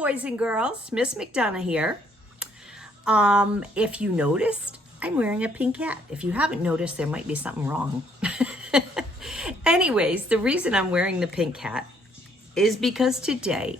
boys and girls. Miss McDonough here. If you noticed, I'm wearing a pink hat. If you haven't noticed, there might be something wrong. Anyways, the reason I'm wearing the pink hat is because today,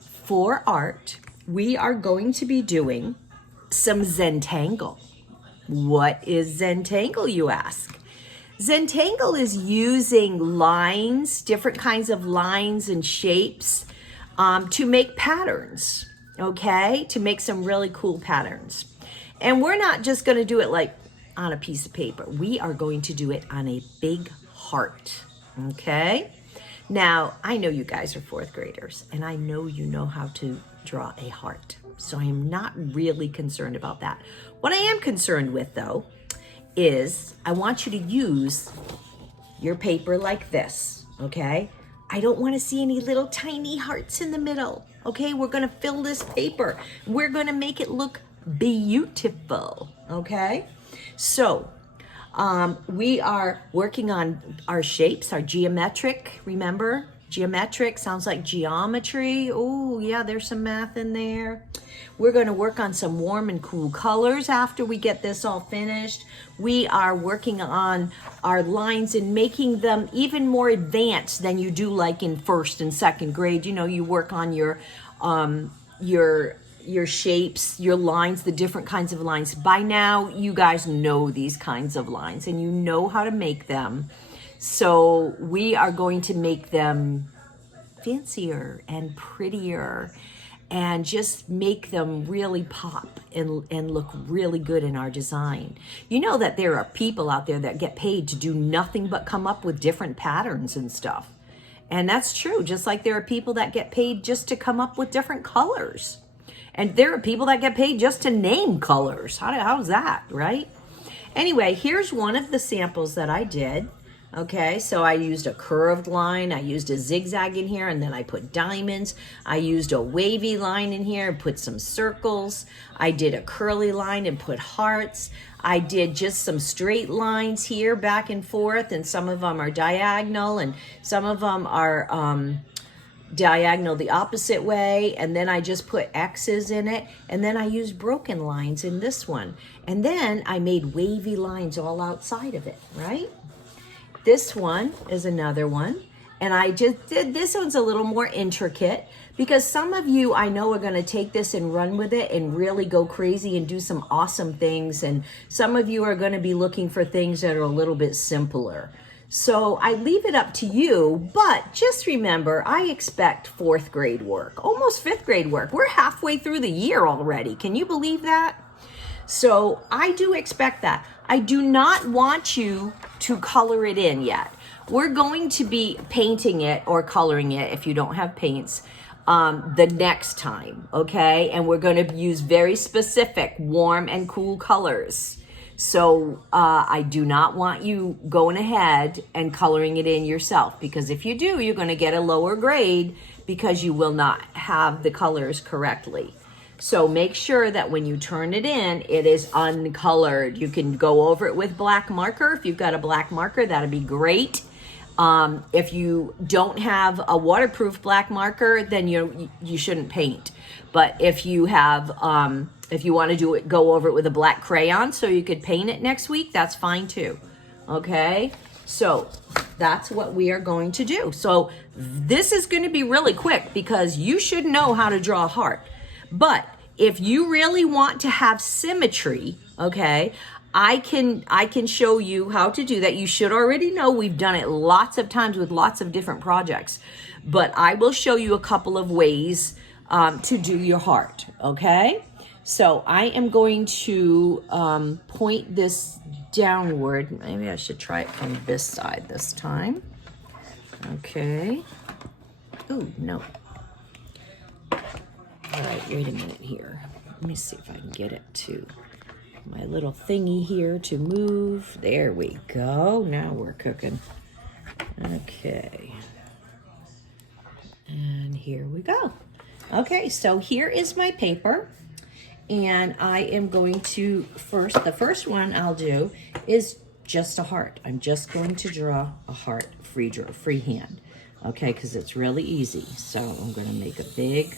for art, we are going to be doing some Zentangle. What is Zentangle, you ask? Zentangle is using lines, different kinds of lines and shapes to make patterns, okay? To make some really cool patterns. And we're not just gonna do it like on a piece of paper. We are going to do it on a big heart, okay? Now, I know you guys are fourth graders, and I know you know how to draw a heart. So I am not really concerned about that. What I am concerned with, though, is I want you to use your paper like this, okay? I don't want to see any little tiny hearts in the middle, okay? We're going to fill this paper. We're going to make it look beautiful, okay? So we are working on our shapes, our geometric, remember? Geometric sounds like geometry. Oh, yeah, there's some math in there. We're going to work on some warm and cool colors after we get this all finished. We are working on our lines and making them even more advanced than you do like in first and second grade. You know, you work on your shapes, your lines, the different kinds of lines. By now, you guys know these kinds of lines and you know how to make them. So we are going to make them fancier and prettier and just make them really pop and look really good in our design. You know that there are people out there that get paid to do nothing but come up with different patterns and stuff. And that's true, just like there are people that get paid just to come up with different colors. And there are people that get paid just to name colors. How's that, right? Anyway, here's one of the samples that I did. Okay, so I used a curved line, I used a zigzag in here, and then I put diamonds. I used a wavy line in here and put some circles. I did a curly line and put hearts. I did just some straight lines here back and forth, and some of them are diagonal, and some of them are diagonal the opposite way, and then I just put X's in it, and then I used broken lines in this one. And then I made wavy lines all outside of it, right? This one is another one, and I just did, this one's a little more intricate because some of you I know are going to take this and run with it and really go crazy and do some awesome things, and some of you are going to be looking for things that are a little bit simpler. So I leave it up to you, but just remember, I expect fourth grade work, almost fifth grade work. We're halfway through the year already. Can you believe that? So I do expect that. I do not want you to color it in yet. We're going to be painting it or coloring it if you don't have paints the next time, okay? And we're going to use very specific warm and cool colors. So I do not want you going ahead and coloring it in yourself, because if you do, you're going to get a lower grade because you will not have the colors correctly. So make sure that when you turn it in, it is uncolored. You can go over it with black marker. If you've got a black marker, that'd be great. If you don't have a waterproof black marker, then you shouldn't paint. But if you have, if you want to go over it with a black crayon so you could paint it next week, that's fine too. Okay, so that's what we are going to do. So this is going to be really quick because you should know how to draw a heart. But if you really want to have symmetry, okay, I can show you how to do that. You should already know we've done it lots of times with lots of different projects. But I will show you a couple of ways to do your heart, okay? So I am going to point this downward. Maybe I should try it from this side this time. Okay. Oh, no. All right, wait a minute here. Let me see if I can get it to my little thingy here to move. There we go. Now we're cooking. Okay. And here we go. Okay, so here is my paper. And I am going to the first one I'll do is just a heart. I'm just going to draw a heart freehand. Okay, because it's really easy. So I'm going to make a big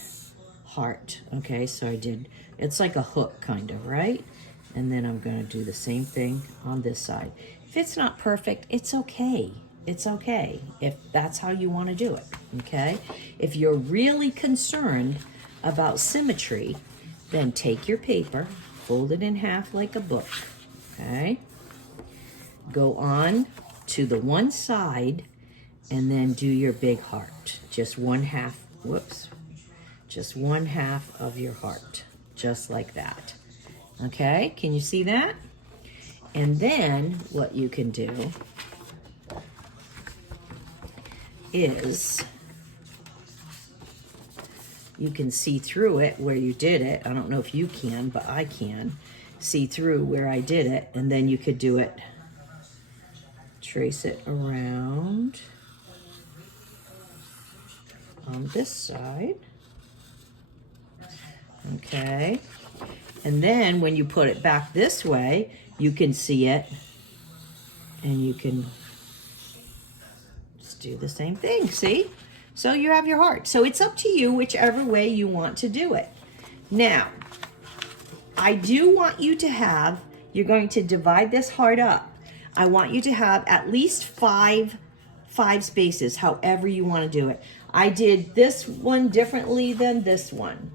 heart. Okay, so I did, it's like a hook kind of, right? And then I'm gonna do the same thing on this side. If it's not perfect, it's okay. It's okay if that's how you wanna do it, okay? If you're really concerned about symmetry, then take your paper, fold it in half like a book, okay? Go on to the one side and then do your big heart. Just one half, whoops, just one half of your heart, just like that. Okay, can you see that? And then what you can do is you can see through it where you did it. I don't know if you can, but I can see through where I did it. And then you could do it, trace it around on this side. Okay. And then when you put it back this way, you can see it and you can just do the same thing, see? So you have your heart. So it's up to you whichever way you want to do it. Now, I do want you to have, you're going to divide this heart up. I want you to have at least five spaces, however you want to do it. I did this one differently than this one.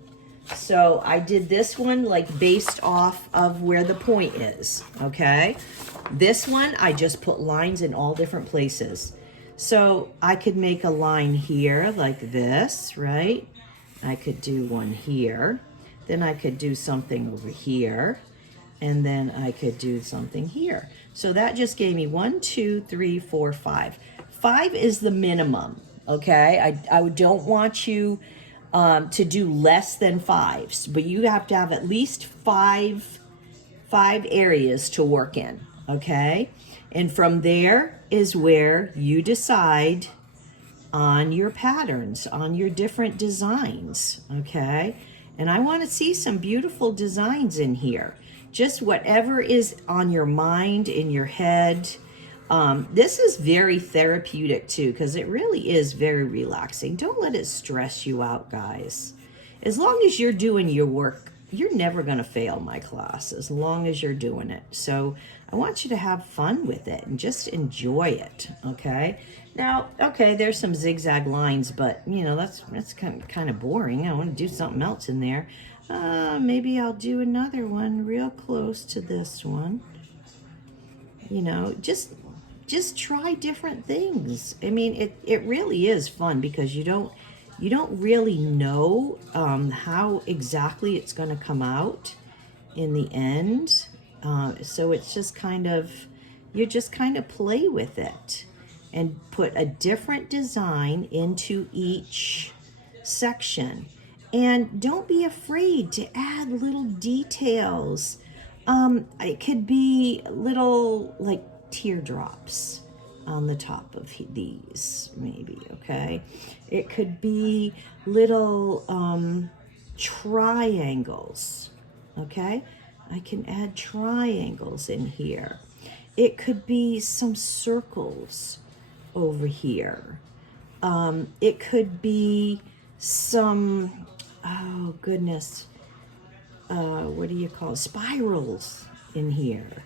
So I did this one like based off of where the point is, okay? This one, I just put lines in all different places. So I could make a line here like this, right? I could do one here. Then I could do something over here. And then I could do something here. So that just gave me 1, 2, 3, 4, 5. 5 is the minimum, okay? I don't want you to do less than 5, but you have to have at least five areas to work in, okay? And from there is where you decide on your patterns, on your different designs, okay? And I want to see some beautiful designs in here. Just whatever is on your mind, in your head. This is very therapeutic too, because it really is very relaxing. Don't let it stress you out, guys. As long as you're doing your work, you're never going to fail my class, as long as you're doing it. So I want you to have fun with it and just enjoy it, okay? Now, okay, there's some zigzag lines, but, you know, that's kind of boring. I want to do something else in there. Maybe I'll do another one real close to this one. You know, just try different things. I mean, it really is fun because you don't really know how exactly it's going to come out in the end. So it's just kind of, you just kind of play with it and put a different design into each section. And don't be afraid to add little details. It could be little like teardrops on the top of these, maybe, okay? It could be little triangles, okay? I can add triangles in here. It could be some circles over here. It could be some, oh goodness, what do you call it? Spirals in here.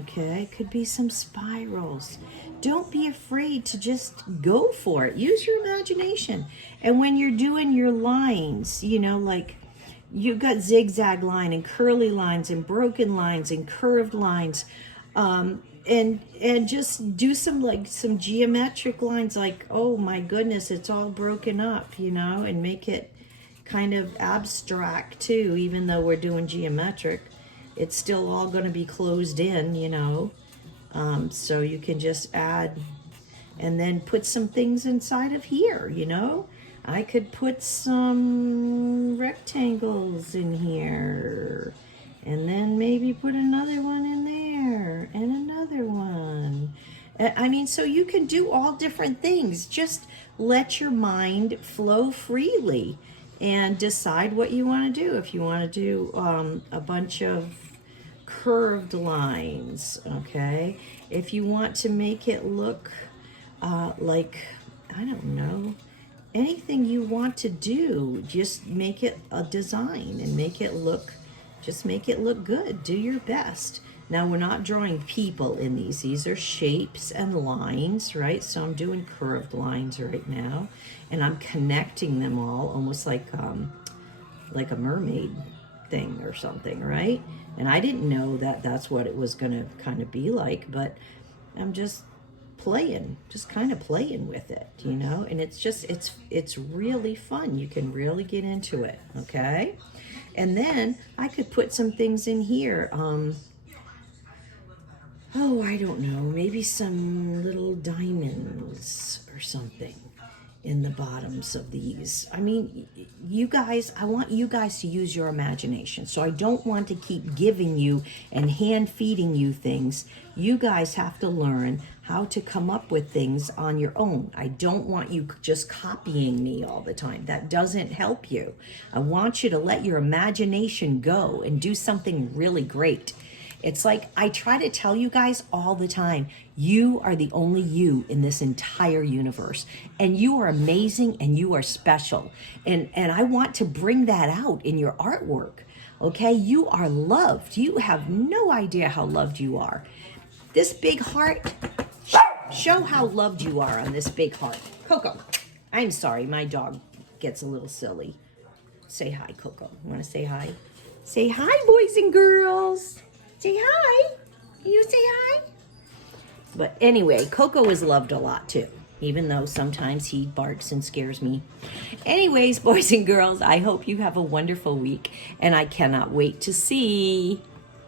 Okay, could be some spirals. Don't be afraid to just go for it. Use your imagination. And when you're doing your lines, you know, like you've got zigzag line and curly lines and broken lines and curved lines, and just do some geometric lines like, oh my goodness, it's all broken up, you know, and make it kind of abstract too, even though we're doing geometric. It's still all going to be closed in, you know. So you can just add and then put some things inside of here, you know. I could put some rectangles in here and then maybe put another one in there and another one. I mean, so you can do all different things. Just let your mind flow freely and decide what you want to do. If you want to do a bunch of curved lines, okay? If you want to make it look like, I don't know, anything you want to do, just make it a design and just make it look good. Do your best. Now, we're not drawing people in these. These are shapes and lines, right? So I'm doing curved lines right now, and I'm connecting them all almost like a mermaid thing or something, right? And I didn't know that that's what it was going to kind of be like, but I'm just kind of playing with it, you know? And it's really fun. You can really get into it, okay? And then I could put some things in here. Oh, I don't know, maybe some little diamonds or something in the bottoms of these. I mean, you guys, I want you guys to use your imagination. So I don't want to keep giving you and hand feeding you things. You guys have to learn how to come up with things on your own. I don't want you just copying me all the time. That doesn't help you. I want you to let your imagination go and do something really great. It's like I try to tell you guys all the time, you are the only you in this entire universe. And you are amazing and you are special. And I want to bring that out in your artwork. Okay? You are loved. You have no idea how loved you are. This big heart, show how loved you are on this big heart. Coco, I'm sorry, my dog gets a little silly. Say hi, Coco. You want to say hi? Say hi, boys and girls. Say hi. You say hi. But anyway, Coco is loved a lot too, even though sometimes he barks and scares me. Anyways, boys and girls, I hope you have a wonderful week, and I cannot wait to see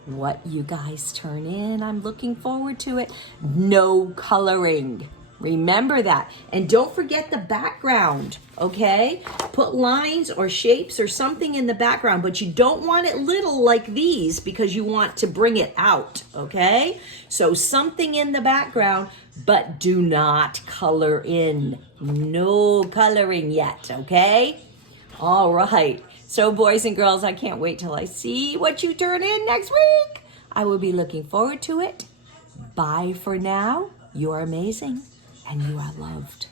what you guys turn in. I'm looking forward to it. No coloring. Remember that. And don't forget the background, okay? Put lines or shapes or something in the background, but you don't want it little like these because you want to bring it out, okay? So something in the background, but do not color in. No coloring yet, okay? All right. So boys and girls, I can't wait till I see what you turn in next week. I will be looking forward to it. Bye for now. You're amazing. And you are loved.